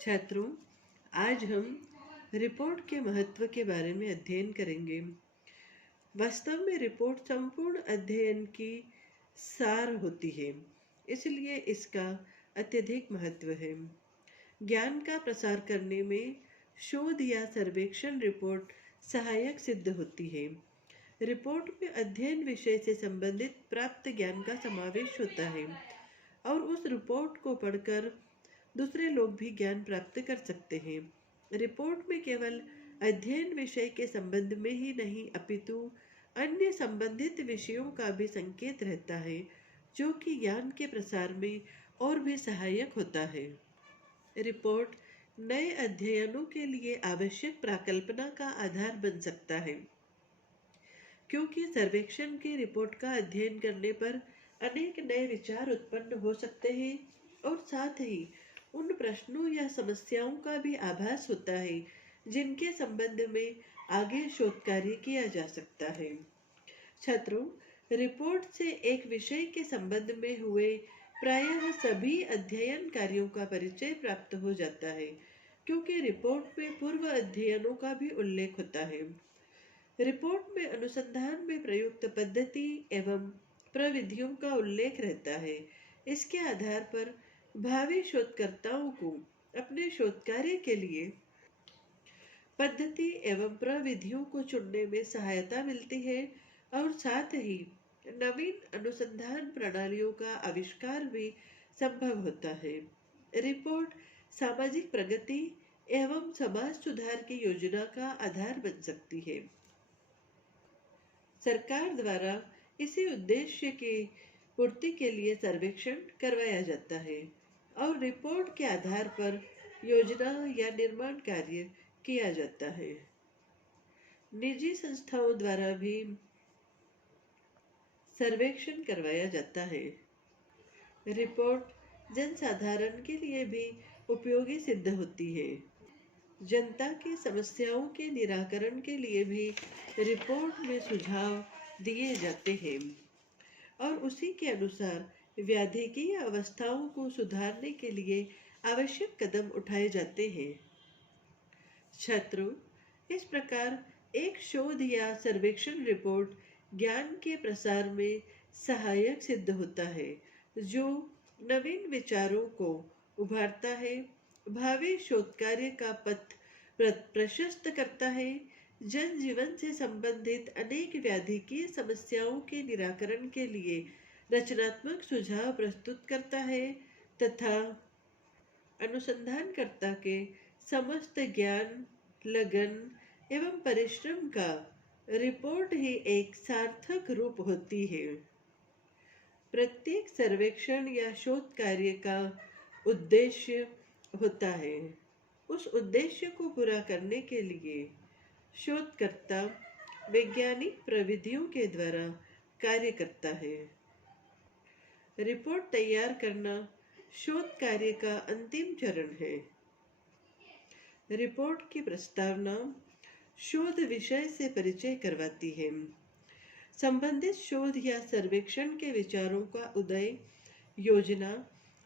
छात्रों, आज हम रिपोर्ट के महत्व के बारे में अध्ययन करेंगे। वास्तव में रिपोर्ट संपूर्ण अध्ययन की सार होती है, इसलिए इसका अत्यधिक महत्व है। ज्ञान का प्रसार करने में शोध या सर्वेक्षण रिपोर्ट सहायक सिद्ध होती है। रिपोर्ट में अध्ययन विषय से संबंधित प्राप्त ज्ञान का समावेश होता है और उस रिपोर्ट को पढ़कर दूसरे लोग भी ज्ञान प्राप्त कर सकते हैं। रिपोर्ट में केवल अध्ययन विषय के संबंध में ही नहीं अपितु अन्य संबंधित विषयों का भी संकेत रहता है, जो कि ज्ञान के प्रसार में और भी सहायक होता है। रिपोर्ट नए अध्ययनों के लिए आवश्यक प्राकल्पना का आधार बन सकता है, क्योंकि सर्वेक्षण की रिपोर्ट का अध्ययन करने पर अनेक नए विचार उत्पन्न हो सकते हैं और साथ ही उन प्रश्नों या समस्याओं का भी आभास होता है जिनके संबंध में आगे शोध कार्य किया जा सकता है। छात्रों, रिपोर्ट से एक विषय के संबंध में हुए प्रायः सभी अध्ययन कार्यों का परिचय प्राप्त हो जाता है, क्योंकि रिपोर्ट में पूर्व अध्ययनों का भी उल्लेख होता है। रिपोर्ट में अनुसंधान में प्रयुक्त पद्धति एवं प्रविधियों का उल्लेख रहता है। इसके आधार पर भावी शोधकर्ताओं को अपने शोध कार्य के लिए पद्धति एवं प्रविधियों को चुनने में सहायता मिलती है और साथ ही नवीन अनुसंधान प्रणालियों का आविष्कार भी संभव होता है। रिपोर्ट सामाजिक प्रगति एवं समाज सुधार की योजना का आधार बन सकती है। सरकार द्वारा इसी उद्देश्य की पूर्ति के लिए सर्वेक्षण करवाया जाता है और रिपोर्ट के आधार पर योजना या निर्माण कार्य किया जाता है। निजी संस्थाओं द्वारा भी सर्वेक्षण करवाया जाता है। रिपोर्ट जनसाधारण के लिए भी उपयोगी सिद्ध होती है। जनता की समस्याओं के निराकरण के लिए भी रिपोर्ट में सुझाव दिए जाते हैं और उसी के अनुसार व्याधिकीय अवस्थाओं को सुधारने के लिए आवश्यक कदम उठाए जाते हैं। छात्रों, इस प्रकार एक शोध या सर्वेक्षण रिपोर्ट ज्ञान के प्रसार में सहायक सिद्ध होता है, जो नवीन विचारों को उभारता है, भावी शोध कार्य का पथ प्रशस्त करता है, जन जीवन से संबंधित अनेक व्याधिकीय समस्याओं के निराकरण के लिए रचनात्मक सुझाव प्रस्तुत करता है तथा अनुसंधानकर्ता के समस्त ज्ञान, लगन एवं परिश्रम का रिपोर्ट ही एक सार्थक रूप होती है। प्रत्येक सर्वेक्षण या शोध कार्य का उद्देश्य होता है। उस उद्देश्य को पूरा करने के लिए शोधकर्ता वैज्ञानिक प्रविधियों के द्वारा कार्य करता है। रिपोर्ट तैयार करना शोध कार्य का अंतिम चरण है। रिपोर्ट की प्रस्तावना शोध विषय से परिचय करवाती है। संबंधित शोध या सर्वेक्षण के विचारों का उदय, योजना,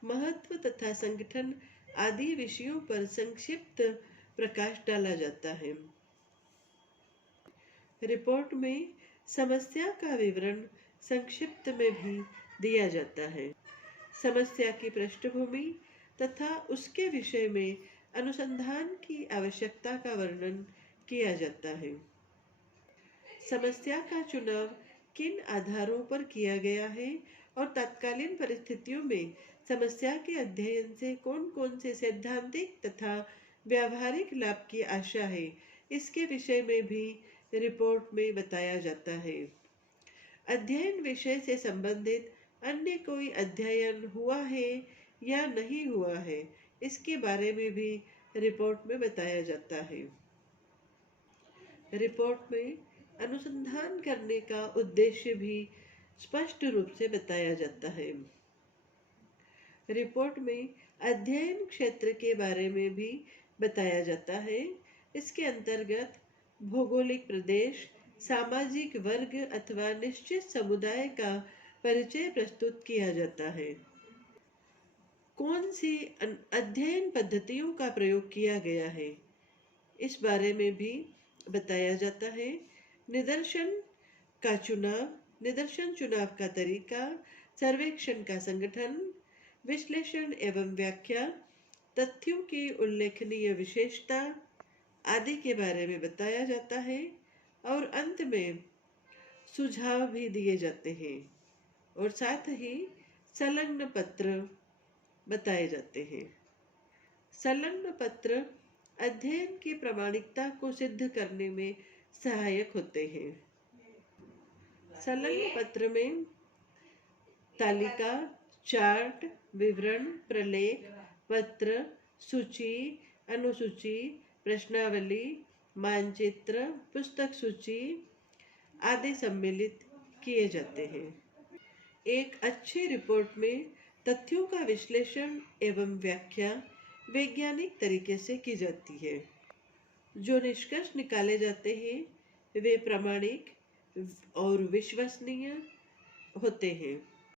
महत्व तथा संगठन आदि विषयों पर संक्षिप्त प्रकाश डाला जाता है। रिपोर्ट में समस्या का विवरण संक्षिप्त में भी दिया जाता है। समस्या की पृष्ठभूमि तथा उसके विषय में अनुसंधान की आवश्यकता का वर्णन किया जाता है। समस्या का चुनाव किन आधारों पर किया गया है और तत्कालीन परिस्थितियों में समस्या के अध्ययन से कौन कौन से सैद्धांतिक तथा व्यावहारिक लाभ की आशा है, इसके विषय में भी रिपोर्ट में बताया जाता है। अध्ययन विषय से संबंधित अन्य कोई अध्ययन हुआ है या नहीं हुआ है, इसके बारे में भी रिपोर्ट में बताया जाता है। रिपोर्ट में अनुसंधान करने का उद्देश्य भी स्पष्ट रूप से बताया जाता है। रिपोर्ट में अध्ययन क्षेत्र के बारे में भी बताया जाता है। इसके अंतर्गत भौगोलिक प्रदेश, सामाजिक वर्ग अथवा निश्चित समुदाय का परिचय प्रस्तुत किया जाता है। कौन सी अध्ययन पद्धतियों का प्रयोग किया गया है, इस बारे में भी बताया जाता है। निदर्शन निदर्शन चुनाव का तरीका, सर्वेक्षण का संगठन, विश्लेषण एवं व्याख्या, तथ्यों की उल्लेखनीय विशेषता आदि के बारे में बताया जाता है और अंत में सुझाव भी दिए जाते हैं और साथ ही संलग्न पत्र बताए जाते हैं। संलग्न पत्र अध्ययन की प्रामाणिकता को सिद्ध करने में सहायक होते हैं। संलग्न पत्र में तालिका, चार्ट, विवरण, प्रलेख, पत्र, सूची, अनुसूची, प्रश्नावली, मानचित्र, पुस्तक सूची आदि सम्मिलित किए जाते हैं। एक अच्छी रिपोर्ट में तथ्यों का विश्लेषण एवं व्याख्या वैज्ञानिक तरीके से की जाती है। जो निष्कर्ष निकाले जाते हैं वे प्रामाणिक और विश्वसनीय होते हैं।